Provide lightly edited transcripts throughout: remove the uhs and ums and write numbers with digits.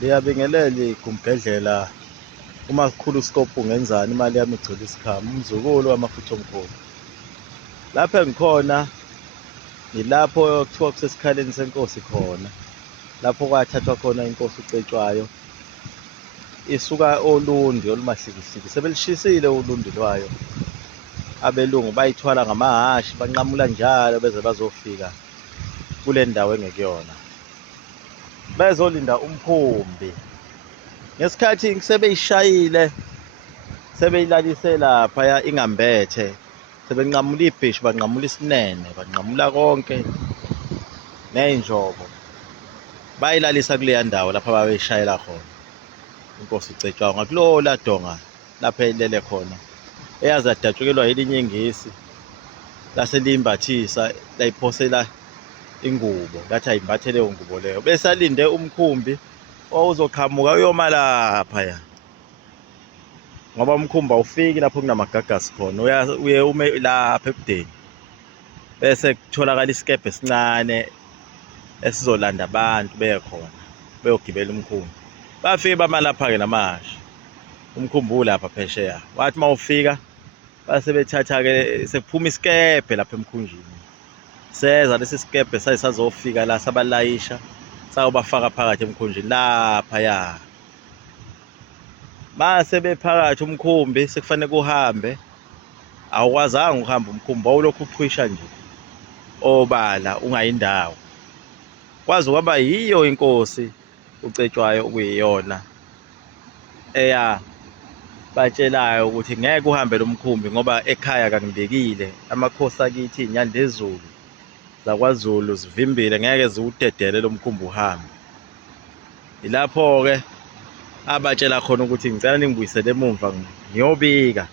Liyabingeleli kumgedlela umakhulu scope ungenzani imali yami igcwele isikhama umzukulu wamafutha omkhulu. Lapha engikhona ngilapho kuthiwa kusesikhaleni senkosi khona, lapho kwathathwa khona inkosi Ucetshwayo isuka olundi olumahlikihliki. Sebelishisile ulundi lwayo, abelungu bayithwala ngamahhashi banqamula njalo beze bazofika kule ndawo engekuyona bezolinda umkhumbi. Ngesikhathi sebeyishayile sebeyilalise laphaya ingambethe, sebenqamula ibhishu, banqamula isinene, banqamula konke ney'njobo, bayilalisa kuleya ndawo lapho babeyishayela khona inkosi Ucetshwayo ngakulowo ladonga lapho eyilele khona, eyazi yadatshukelwa yelinye ingisi lase liyimbathisa layiphosela ingubo, lathi ayimbathe leyo ngubo leyo, bese alinde umkhumbi owuzoqhamuka uyoma laphaya ngoba umkhumbi awufiki lapho kunamagagasi khona, uye ume lapha ebudeni, bese kutholakala isikebhe esincane esizolanda abantu beye khona beyogibela umkhumbi. Bafike bama lapha-ke namahhashi, umkhumbi ulapha phesheya. Wathi uma ufika base bethatha-ke, sekuphuma isikebhe lapha emkhunjini, seza lesi sikebhe sazofika la sabalayisha sayobafaka phakathi emkhunjini laphaya. Mase bephakathi umkhumbi sekufanele kuhambe, awukwazanga ukuhamba umkhumbi, wawulokhu uqhwisha nje obala ungayindawo. Kwazi kwaba yiyo inkosi Ucetshwayo okuyiyona eya batshelayo ukuthi ngeke uhambe lo mkhumbi ngoba ekhaya kangibekile, amakhosi akithi iy'nyandezulu zakwaZulu zivimbile, ngeke ziwudedele lo mkhumbi uhambe. Ilapho-ke abatshela khona ukuthi ngicela ningibuyisele emumva ngiyobika.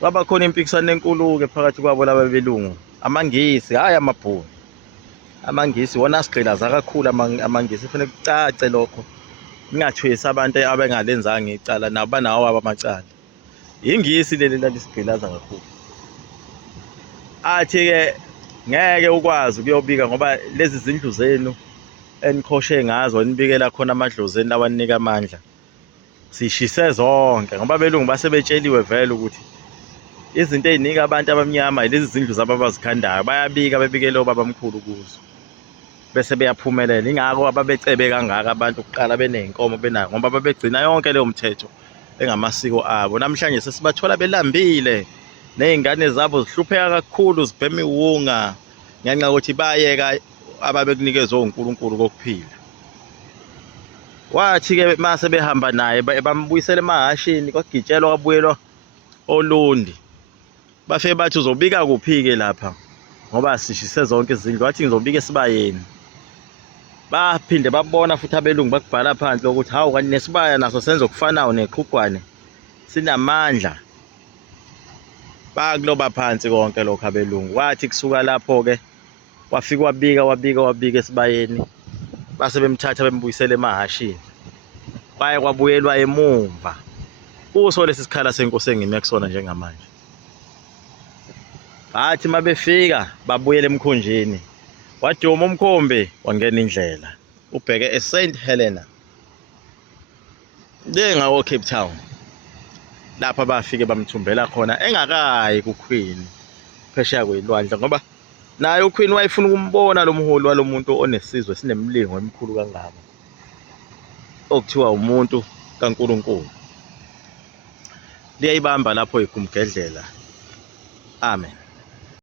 Kwaba khona impikisano enkulu-ke phakathi kwabo laba belungu, amangisi hhayi amabhunu. Amangisi wona asigqilaza kakhulu, amangisi kufanele kucace lokho, ningathwesi abantu abengalenzanga icala nabo banawo wabo amacala. Ingisi leli lalisigqilaza kakhulu, athi-ke ngeke ukwazi ukuyobika ngoba lezi zindlu zenu enikhoshe ngazo nibikela khona amadlozeni lawanika amandla sishise zonke, ngoba abelungu base betsheliwe vele ukuthi izinto ey'nika abantu abamnyama yilezi zindlu zabo abazikhandayo, bayabika bebikele obabamkhulu kuzo bese beyaphumelela. Ingakho ababecebe kangaka abantu kuqala beney'nkomo benayo, ngoba babegcina yonke leyo mthetho engamasiko abo. Namhlanje sesibathola belambile, ney'ngane zabo zihlupheka kakhulu, zibhema iwunga ngenxa yokuthi bayeka ababekunikezwe uNkulunkulu kokuphila. Wathi-ke mase behamba naye bambuyisela emahhashini, kwagitshelwa kwabuyelwa olundi. Bafike bathi uzobika kuphi-ke lapha ngoba sishise zonke izindlu? Wathi ngizobika esibayeni. Baphinde babona futhi abelungu bakubhala phansi ukuthi hawu, kanti nesibaya naso senza okufanayo neqhugwane, sinamandla. Bakuloba phansi konke lokho abelungu. Wathi kusuka lapho-ke wafika wabika esibayeni, base bemthatha bembuyisela emahhashini, kwaye kwabuyelwa emumva kuso lesi sikhala senkosi engime kusona njengamanje. Bathi uma befika babuyela emkhunjini, waduma umkhumbi wangena indlela ubheke eSt Helena ngawo Cape Town, lapha bafike bamthumbela khona engakayi kuQueen phesheya kwey'lwandle, ngoba naye uQueen wayefuna ukumbona lo mholi walo muntu onesizwe esinemlingo emikhulu kangaka, okuthiwa umuntu kaNkulunkulu. Liyayibamba lapho igumgedlela. Amen.